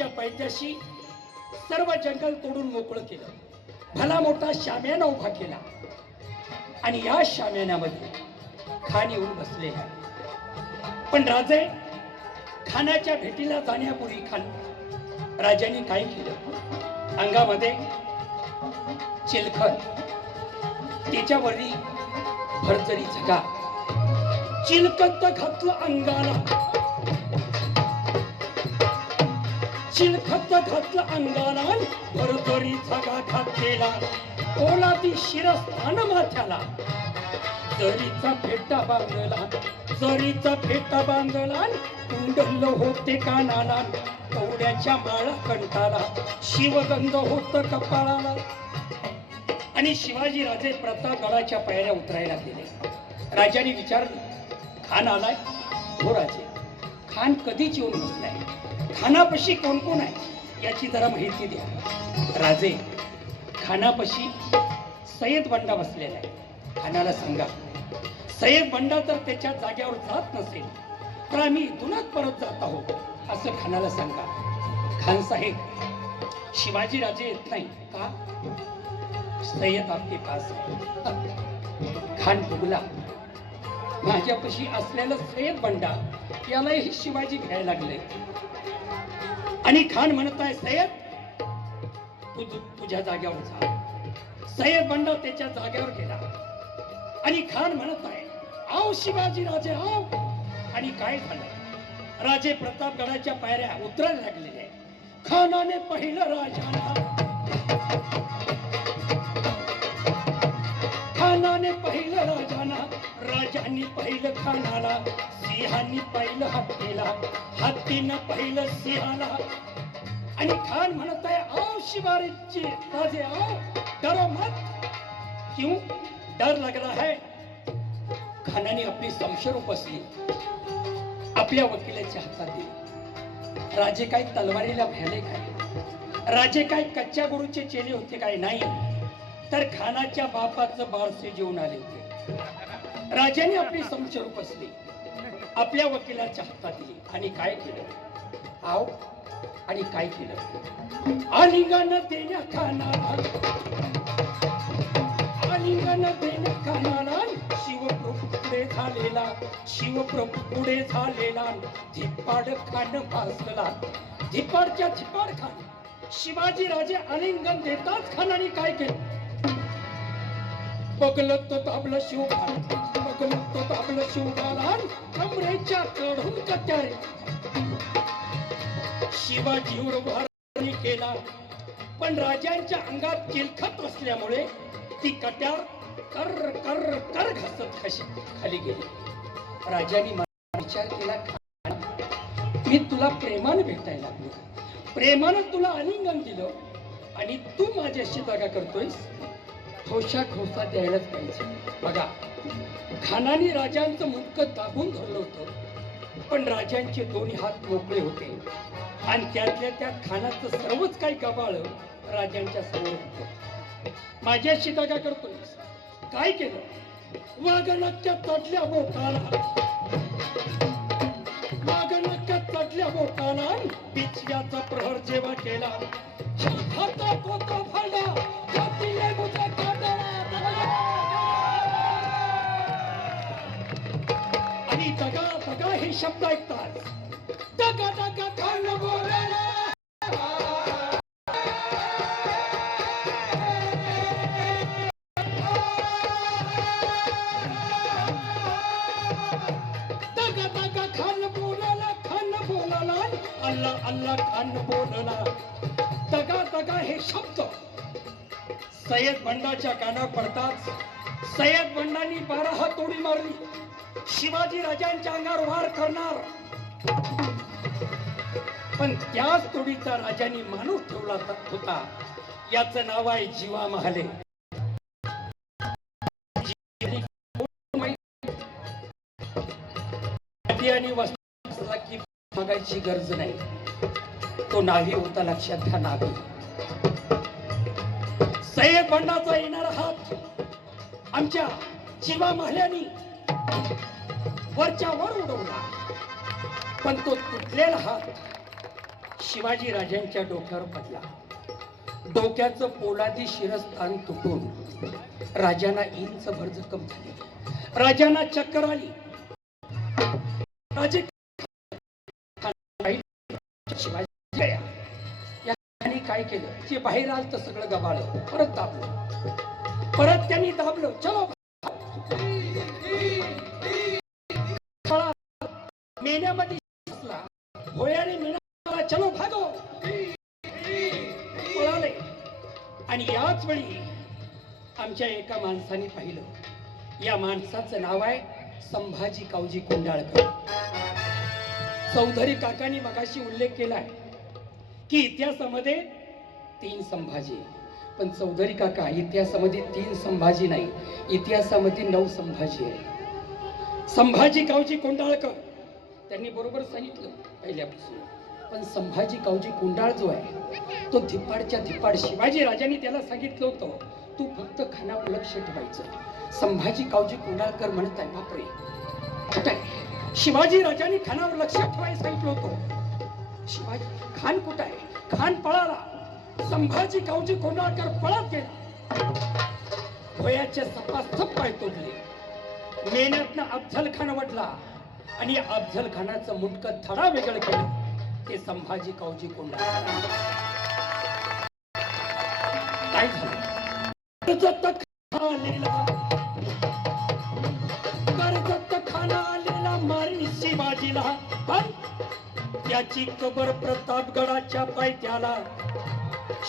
खानाच्या पैद्याशी सर्व जंगल तोडून मोकळं केलं. भला मोठा शाम्याना उभा केला. आणि या शाम्यानामध्ये खान येऊन बसले पण राजे खानाच्या भेटीला जाण्यापूर्वी खान राजांनी काय केलं? अंगामध्ये चिलखत त्याच्यावरही भरजरी झगा. चिलकत घातलं अंगाला. चिलखत घातलं अंगाला भरजरी गाठा केला. ओला ती शिरस्थान माथ्याला. जरीचा फेटा बांधला जरीचा फेटा बांधला कुंडल होते कानाला कवड्याच्या माळा कंठाला शिवगंध होत कपाळाला. आणि शिवाजी राजे प्रतापगडाच्या पायऱ्या उतरायला गेले. राजाने विचारले खान आलाय? हो राजे. खान कधीच येऊन बसलाय. खानापशी कोण कोण आहे? याची जरा माहिती द्या. राजे खानापशी सय्यद बंडा बसलेला आहे खानाला सांगा. सय्यद बंडा तर त्याच्या जाग्यावर जात नसेल तर आम्ही इथूनच परत जात आहोत असं खानाला सांगा. खान साहेब शिवाजी राजे येत नाही का? सय्यद आपके पास खान फुगला माझ्यापाशी असलेलं सय्यद बंडा यालाही शिवाजी घ्यायला लागले. आणि खान म्हणताय सय्यद तू तू- तुझ्या जाग्यावर जा. सय्यद बंडव त्याच्या जाग्यावर गेला. आणि खान म्हणत आहे आव शिवाजी राजे आव आणि काय झालं? राजे प्रतापगडाच्या पायऱ्या उतरायला लागलेले खानाने पहिलं राजाला खानाने पहिलं राजाना राजांनी पहिलं खानाला सिंहांनी पहिलं हत्तीला. हत्तीनं पहिलं सिंहाला. आणि खान म्हणत आहे आओ शिवारीची राजे आओ डरो मत. क्यों? डर लग रहा है। खानाने आपली समशर उपसली. आपल्या वकिलाच्या हातात दिली. राजे काय तलवारीला भ्याले काय? राजे काय कच्च्या गुरुचे चेले होते काय? नाही. तर खानाच्या बापाचं बारसे जेवून आले होते. राजाने आपली संशय बसली आपल्या वकिलाच्या हातात दिली आणि काय केलं? आव आणि काय केलं? आलिंगन देण्या खानाला आलिंगन देण्या खानाला शिवप्रभू पुढे झालेला शिवप्रभू पुढे झालेला. धिप्पाड खान भासला धिप्पाडच्या धिप्पाड खान. शिवाजी राजे आलिंगन देताच खानाने काय केलं? बगलत तो आपलं शिवबाण आपलं तो ताबलं शिवबाण कमरेच्या चढून कट्यारे शिवाजीवर भारणी केला. पण राजांच्या अंगात किलखत असल्यामुळे ती कट्यार कर कर कर घसत खशी खाली गेली. राजाने मला विचार केला मी तुला प्रेमानं भेटायला लागलो. प्रेमानं तुला आलिंगन दिलं आणि तू माझ्याशी दगा करतोयस? ठोशा ठोसा द्यायलाच पाहिजे. बघा खानाने राजांचं मुंडकं दाबून धरलं होतं पण राजांचे दोन्ही हात मोकळे होते. आणि त्यातल्या त्यात खानाचं सर्वच काही गबाळ राजांच्या समोर होत. माझ्याशी दगा करतोय. काय केलं? वाघनक्या तटल्या बोटाला हो वाघनक्या तटल्या बोटाला हो बिचव्याचा प्रहर जेव्हा केला शब्द ऐकतात. दगा दगा खान बोलायला दगा दगा खान बोलाला खान बोलाला. अल्लाह अल्लाह खान बोलला. तगा तगा हे शब्द. सय्यद बंडाच्या कानावर पडताच सय्यद बंडांनी बारा हात तोडी मारली. शिवाजी राजांच्या अंगावर वार करणार. पण त्याच तोडीचा राजांनी माणूस ठेवला होता. याच नाव आहे जीवा महाले. आणि वस्त्र की मागायची गरज नाही. तो नावी होता लक्षात घ्या नावी. सय्यद बंडाचा येणारा हात आमच्या जीवा महाल्यानी वरच्या वर उडवला. पण तो तुटलेला हात शिवाजी राजांच्या डोक्यावर पडला. डोक्याचं पोलादी शिरस्थान तुटून राजांना इंच भर जखम झाली. राजांना चक्कर आली. राजे शिवाजी या काय केलं? जे बाहेर आलं तर सगळं गबाळलं परत दाबलं. परत त्यांनी दाबलं. चलो. मेण्यामध्ये भोयाने चलो भागो. पळाले. आणि याच वेळी आमच्या एका माणसाने पाहिलं. या माणसाचं नाव आहे संभाजी कावजी कोंडाळकर. चौधरी काकांनी मगाशी उल्लेख केलाय की इतिहासामध्ये तीन संभाजी पण चौधरी काका इतिहासामध्ये तीन संभाजी नाही. इतिहासामध्ये नऊ संभाजी आहे. संभाजी कावजी कोंडाळकर. त्यांनी बरोबर सांगितलं पहिल्यापासून. पण संभाजी कावजी कुंडाळ जो आहे तो धिप्पाडच्या धिप्पाड शिवाजी राजांनी त्याला सांगितलं होतं तू फक्त खानावर लक्ष ठेवायचं. संभाजी कावजी कुंडाळकर म्हणत आहे बापरे शिवाजी राजांनी खानावर लक्ष ठेवायला सांगितलं होतं. शिवाजी खान कुठं आहे? खान पळाला. संभाजी कावजी कोंडाळकर पळत गेला. भोयाचे सप्पा पाय तोडले. मेहनतनं अफझल खान वडला. आणि अफझल खानाचं मुंडकं थडा वेगळं केलं. ते संभाजी कावजी कोंडाळकर काय झालं? कर्जत खाना आलेला मारी शिवाजीला. पण त्याची कबर प्रतापगडाच्या पायथ्याला.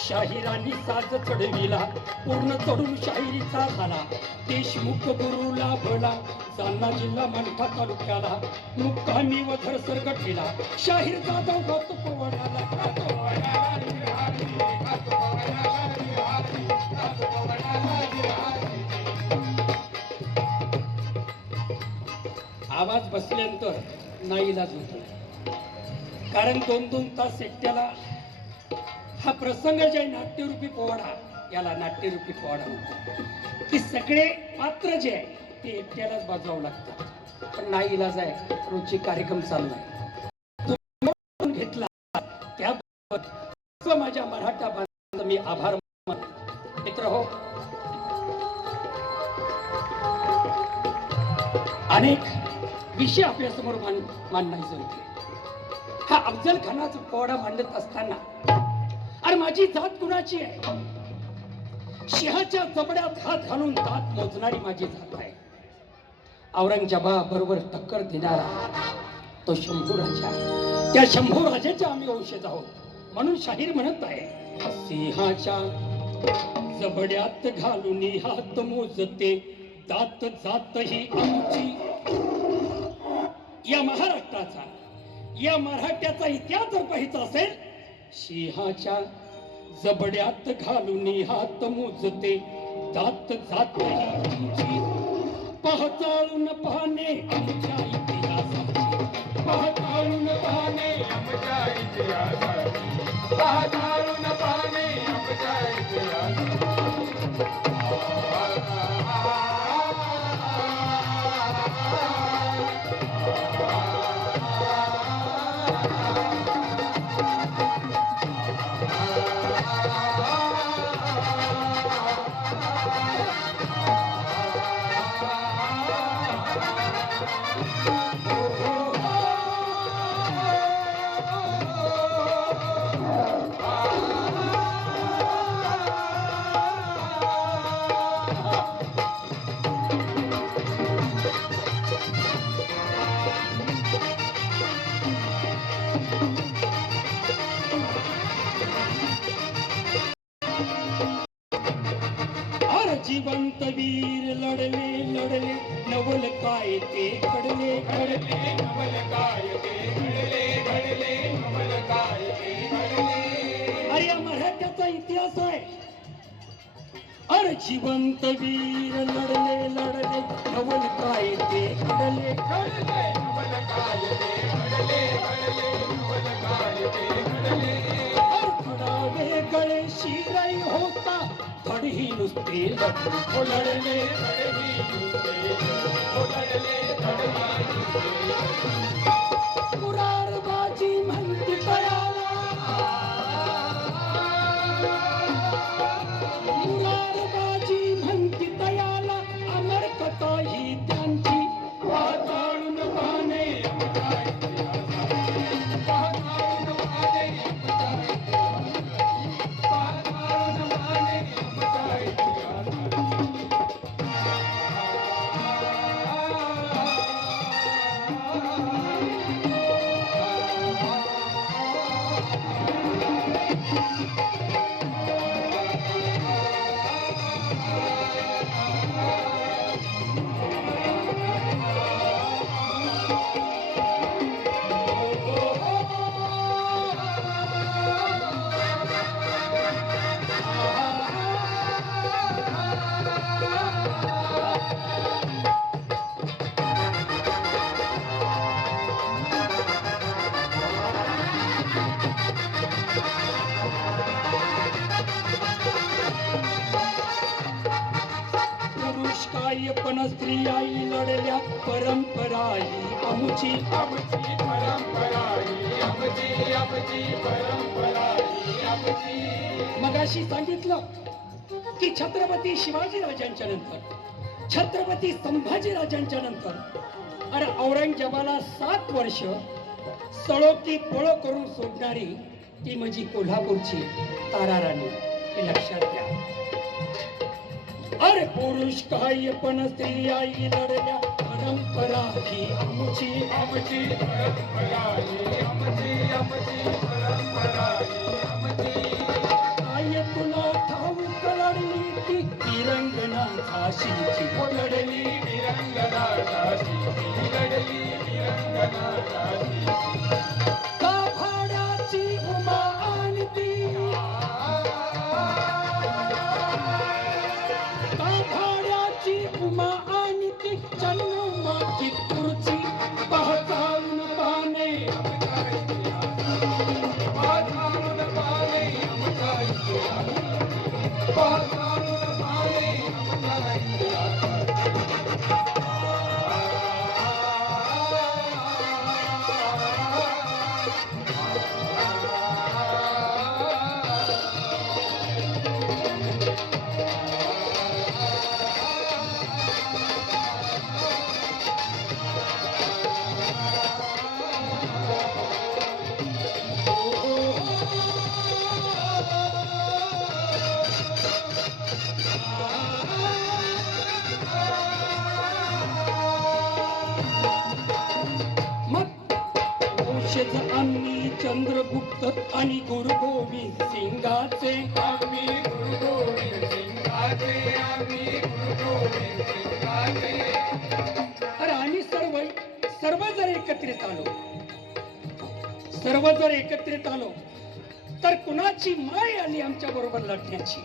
शाहिरांनी साज चढविला. पूर्ण चढून शाहिरीचा झाला. देशमुख गुरु लाभला जालना जिल्हा मंठा तालुक्याला मुक्कामी व धरसर गठीला शाहीर जाधव गातो पोवाड्याला गातो आवाज बसल्यानंतर नाईलाज होतो कारण दोन दोन तास एकट्याला हा प्रसंग जे आहे नाट्यरूपी पोवाडा याला नाट्यरूपी पोवाडा म्हणतो की सगळे पात्र जे आहे ते एकट्यालाच बाजवावं लागतं. पण नाही इलाज आहे. रोजचे कार्यक्रम चाललाय घेतला. त्याबाबत माझ्या मराठा बांधवांचा मी आभार मित्र हो. अनेक विषय आपल्यासमोर मांडायचे होते. हा अफजल खानाचा पोवाडा मांडत असताना अरे माझी जात कुणाची आहे? सिंहाच्या जबड्यात हात घालून दात मोजणारी माझी जात आहे. औरंगजेबा बरोबर टक्कर देणारा तो शंभू राजा आहे. त्या शंभू राजाच्या आम्ही वंशज आहोत. म्हणून शाहीर म्हणत आहे सिंहाच्या जबड्यात घालून हात मोजते दात जात ही आमची. या महाराष्ट्राचा या मराठ्याचा इतिहास जर पाहिजे असेल सिंहाच्या जबड्यात घालून हात मोजते दात जात ही आमची. पहचाळून पाहणे आमच्या इतिहासाची. पाहताळून पाहणे आमच्या इतिहासाची. पाहताळून पाहणे आमच्या इतिहासाची. जिवंत वीर लढले लढले नवल काय ते घडले घडले नवल काय ते घडले घडले नवल काय ते घडले. अरे या मराठ्याचा इतिहास आहे. अरे जिवंत वीर लढले लढले नवल काय ते घडले घडले नवल काय ते घडले घडले नवल काय ते घडले. थडावे गळे शिराई हो धडही नुसते लढले. ओ लढले धडही नुसते. ओ धडही नुसते आमची आमची परंपरा आमची आमची परंपरा मगाशी सांगितलं की छत्रपती शिवाजी राजांच्या नंतर छत्रपती संभाजी राजांच्या नंतर आणि औरंगजेबाला सात वर्ष सळो की पळो करून सोडणारी ती म्हणजे कोल्हापूरची तारा राणी हे लक्षात घ्या. अरे पुरुष काय पण स्त्रियाई लढल्या परंपरा ही आमची आमची परंपरा. ती जन्माची औषध आम्ही चंद्रगुप्त आणि गुरु गोविंद सिंगाचे आम्ही गुरु गोविंद सिंगाचे आम्ही गुरु गोविंद सिंगाचे अरे आम्ही सर्व सर्व जर एकत्रित आलो सर्व जर एकत्रित आलो तर कुणाची माय आली आमच्या बरोबर लढण्याची?